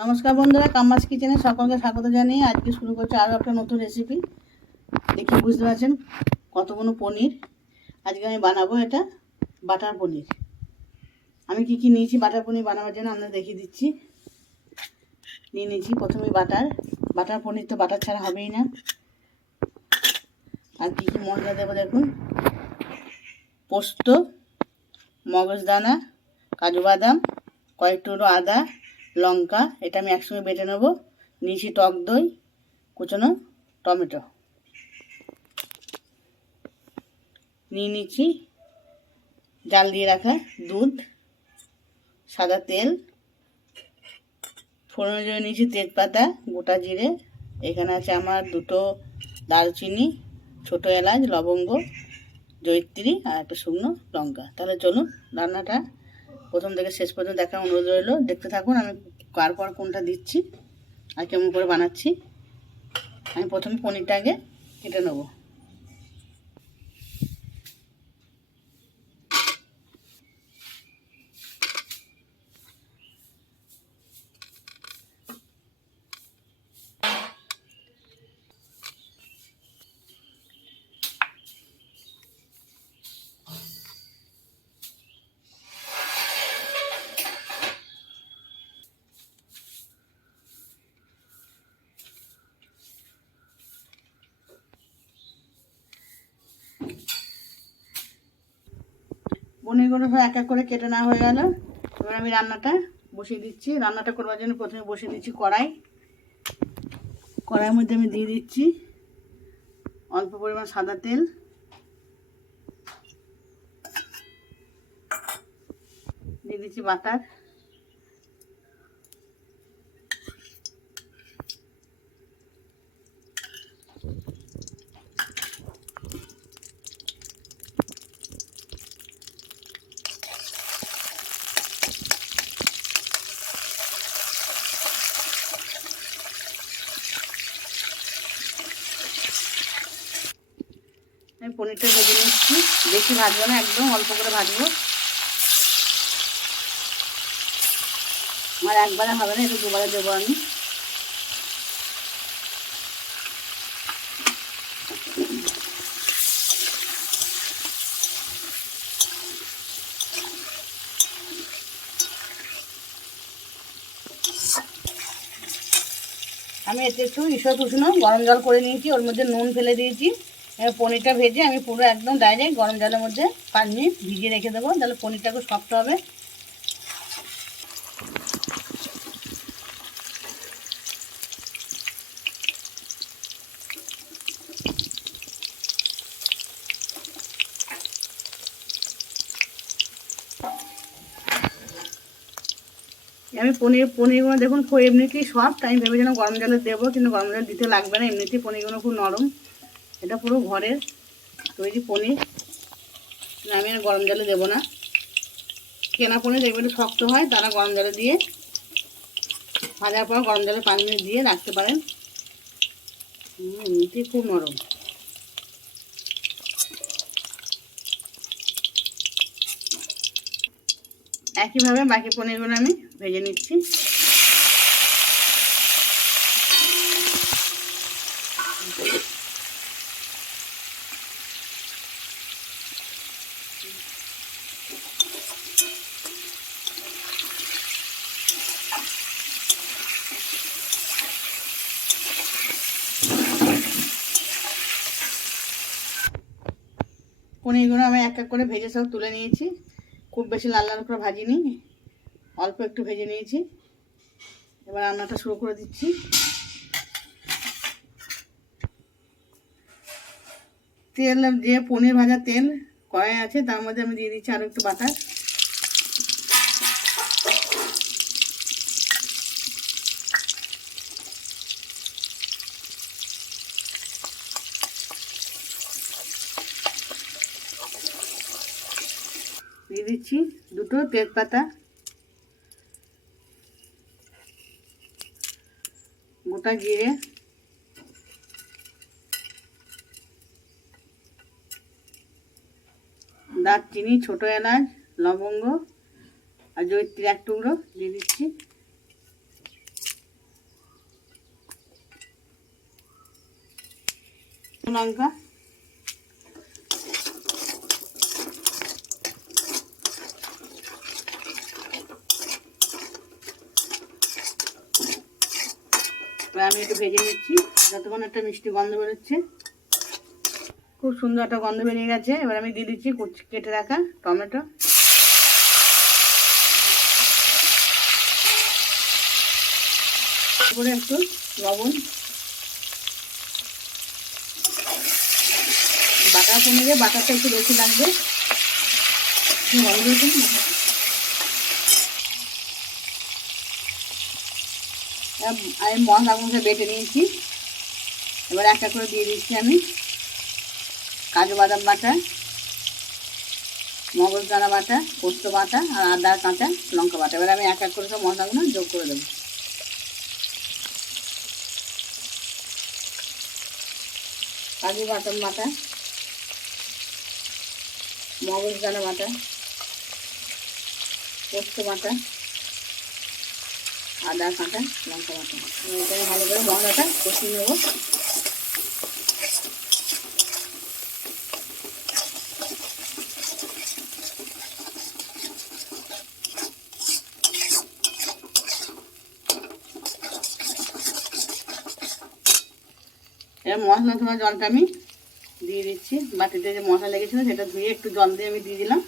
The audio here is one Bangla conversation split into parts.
নমস্কার বন্ধুরা কামাস কিচেনে সকলকে স্বাগত জানিয়ে আজকে শুরু করছি আরও একটা নতুন রেসিপি দেখি বুঝতে পারছেন কতগুলো পনির। আজকে আমি বানাবো এটা বাটার পনির। আমি কি কি নিয়েছি বাটার পনির বানাবার জন্য আপনাদের দেখিয়ে দিচ্ছি। নিয়ে নিয়েছি প্রথমে বাটার। বাটার পনির তো বাটার ছাড়া হবেই না। আর কী কী মশলা দেবো দেখুন। পোস্ত, মগজদানা, কাজু বাদাম, কয়েক টুকরো আদা লঙ্কা, এটা আমি একসঙ্গে বেটে নেব। নিয়েছি টক দই, কুচনো টমেটো। নিয়ে নিচ্ছি জাল দিয়ে রাখা দুধ, সাদা তেল। ফোড়নের জন্য নিয়েছি তেজপাতা, গোটা জিরে। এখানে আছে আমার দুটো দারচিনি, ছোটো এলাচ, লবঙ্গ জৈত্রী আর একটা শুকনো লঙ্কা। তাহলে চলুন রান্নাটা প্রথম থেকে শেষ পর্যন্ত দেখা অনুরোধ রইল। দেখতে থাকুন, আমি কার পর কোনটা দিচ্ছি আর কেমন করে বানাচ্ছি। আমি প্রথমে পনিরটা আগে কেটে নেব। সব এক এক করে কেটে নেওয়া হয়ে গেল। এবার আমি রান্নাটা বসিয়ে দিচ্ছি। রান্নাটা করবার জন্য প্রথমে বসিয়ে দিচ্ছি কড়াই। কড়াইয়ের মধ্যে আমি দিয়ে দিচ্ছি অল্প পরিমাণ সাদা তেল। দিয়ে দিচ্ছি বাটার। পনিরটা ভেজে নিচ্ছি। বেশি ভাজবো না, একদম অল্প করে ভাজবো। আমার একবারে হবে না একটু দুবারে দেবো আমি। আমি এতে একটু ঈশ্বর উষ্ণ গরম জল করে নিয়েছি, ওর মধ্যে নুন ফেলে দিয়েছি। এবার পনিরটা ভেজে আমি পুরো একদম ডাইরেক্ট গরম জলের মধ্যে পাঁচ মিনিট ভিজিয়ে রেখে দেবো, তাহলে পনিরটা খুব শক্ত হবে। আমি পনির, পনিরগুলো দেখুন এমনিতেই সফট আমি ভেবেছিলাম গরম জলে দেবো, কিন্তু গরম জল দিতে লাগবে না, এমনিতেই পনিরগুলো খুব নরম। এটা পুরো ঘরের তৈরি পনির। আমি আর গরম জলে দেবো না। কেনা পনির দেখবে একটু শক্ত হয়, তারা গরম জলে দিয়ে ভাজার পর গরম জলে পাঁচ মিনিট দিয়ে রাখতে পারেন। এমনিতেই খুব নরম। একইভাবে বাকি পনিরগুলো আমি ভেজে নিচ্ছি। পনিরগুলো আমি এক এক করে ভেজে সব তুলে নিয়েছি। খুব বেশি লাল লাল করে ভাজিনি, অল্প একটু ভেজে নিয়েছি। এবার রান্নাটা শুরু করে দিচ্ছি। তেল, যে পনির ভাজা তেল কড়াই আছে, তার মধ্যে আমি দিয়ে দিচ্ছি আরও একটু বাটার। দিচ্ছি, দুটো তেজপাতা, গোটা জিরে, দারচিনি, ছোট এলাচ, লবঙ্গ আর জৈত্রীর এক টুকরো দিয়ে দিচ্ছি। লঙ্কা এবার আমি একটু ভেজে নিচ্ছি। যতক্ষণ একটা মিষ্টি গন্ধ বেরোচ্ছে। খুব সুন্দর একটা গন্ধ বেরিয়ে গেছে। এবার আমি দিয়ে দিচ্ছি কেটে রাখা টমেটো। করে একটু লবণ। বাটার পনিরে বাটারটা একটু বেশি লাগবে। গন্ধ বেরোচ্ছে না বাটারটা? এবার আমি মশলাগুলোকে বেটে নিয়েছি। এবার একটা করে দিয়ে দিচ্ছি আমি কাজু বাদাম বাটা, মগজ দানা বাটা, পোস্ত বাটা আর আদা, কাঁচা লঙ্কা বাটা। এবার আমি এক এক করে সব মশলাগুলো যোগ করে দেবো। কাজু বাদাম বাটা, মগজ দানা বাটা, পোস্ত বাটা আদা, কাঁচা লঙ্কা বাটা। এখানে ভালো করে মশলাটা কষিয়ে নেব। এবার মশলা ধোয়া জলটা আমি দিয়ে দিচ্ছি। বাটিতে যে মশলা লেগেছিলো সেটা ধুয়ে একটু জল দিয়ে আমি দিয়ে দিলাম।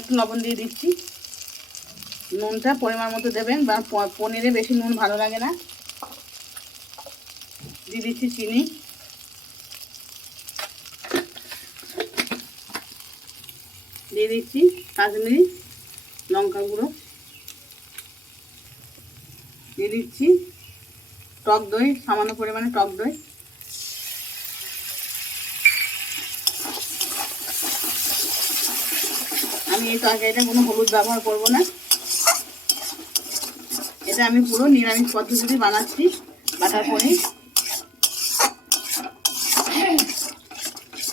একটু লবণ দিয়ে দিচ্ছি। নুনটা পরিমাণ মতো দেবেন বা পনিরে বেশি নুন ভালো লাগে না। দিয়ে দিচ্ছি চিনি। দিয়ে দিচ্ছি কাশ্মীরি লঙ্কা গুঁড়ো। দিয়ে দিচ্ছি টক দই, সামান্য পরিমাণে টক দই। আমি এই তরকারিটা কোনো হলুদ ব্যবহার করব না। এটা আমি পুরো নিরামিষ পদ্ধতিতে বানাচ্ছি, বাটার পনির।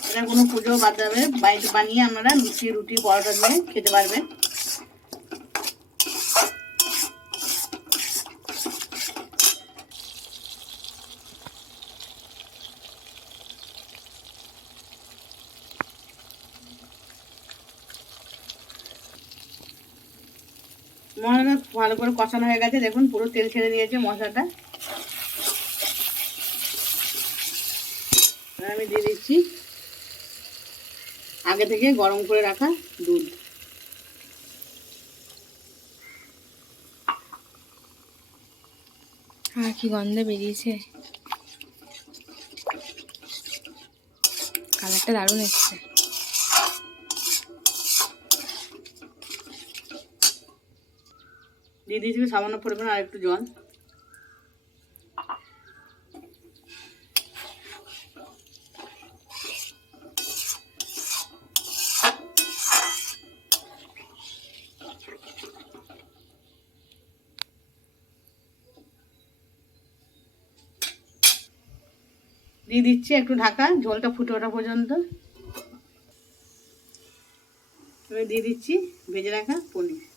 এটা কোনো পুজো বাদ যাবে বাড়িতে বানিয়ে আমরা লুচি রুটি পরোটা দিয়ে খেতে পারবেন। মশলাটা ভালো করে কষানো হয়ে গেছে। দেখুন, পুরো তেল ছেড়ে দিয়েছে মশলাটা। আমি দিয়ে দিচ্ছি আগে থেকে গরম করে রাখা দুধ। আর কি গন্ধ বেরিয়েছে। কালারটা দারুণ এসছে। দিয়ে দিয়েছি সামান্য পরিমাণ আর একটু জল। দিয়ে দিচ্ছি একটু ঢাকা ঝোলটা ফুটে ওঠা পর্যন্ত। দিয়ে দিচ্ছি ভেজে রাখা পনির।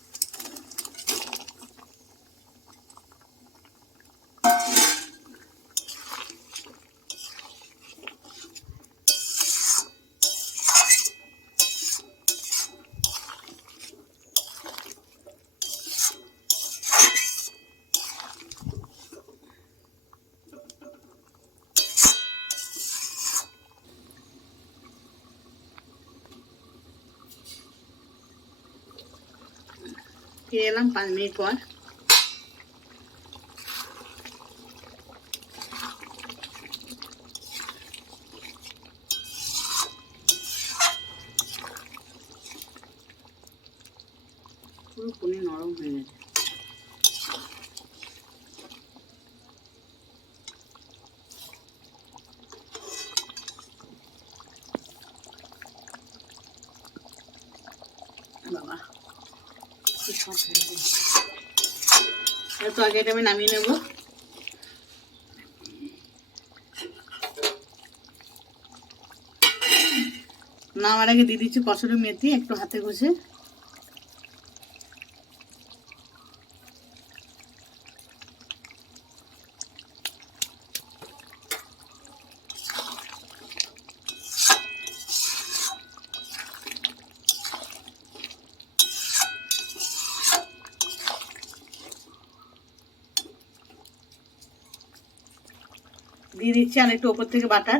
ফিরে এলাম পাঁচ মিনিট পর। পুরো পনির নরম হয়ে গেছে বাবা কি সব আগে এবার আমি নামিয়ে নেব। নামার আগে দিয়ে দিচ্ছি কসুরি মেথি একটু হাতে ঘষে দিয়ে দিচ্ছি আর একটু ওপর থেকে বাটার।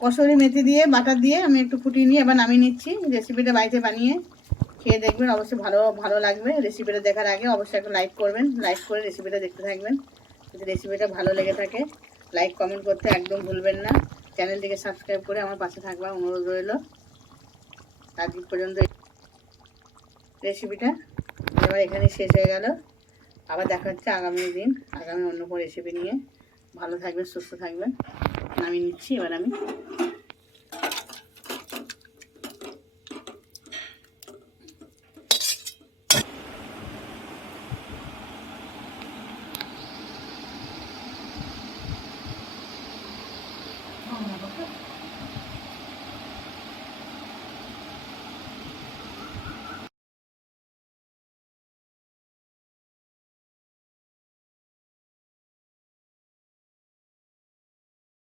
কসুরি মেথি দিয়ে বাটার দিয়ে আমি একটু ফুটিয়ে নিয়ে এবার নামিয়ে নিচ্ছি। রেসিপিটা বাড়িতে বানিয়ে খেয়ে দেখবেন অবশ্যই ভালো ভালো লাগবে। রেসিপিটা দেখার আগে অবশ্যই একটা লাইক করবেন। লাইক করে রেসিপিটা দেখতে থাকবেন। যদি রেসিপিটা ভালো লেগে থাকে। লাইক কমেন্ট করতে একদম ভুলবেন না। চ্যানেলটিকে সাবস্ক্রাইব করে আমার পাশে থাকবার অনুরোধ রইল। আজ পর্যন্ত রেসিপিটা এবার এখানে শেষ হয়ে গেল। আবার দেখা হচ্ছে আগামী দিন, আগামী অন্য কোনো রেসিপি নিয়ে। ভালো থাকবেন, সুস্থ থাকবেন। নামিয়ে নিচ্ছি, এবার আমি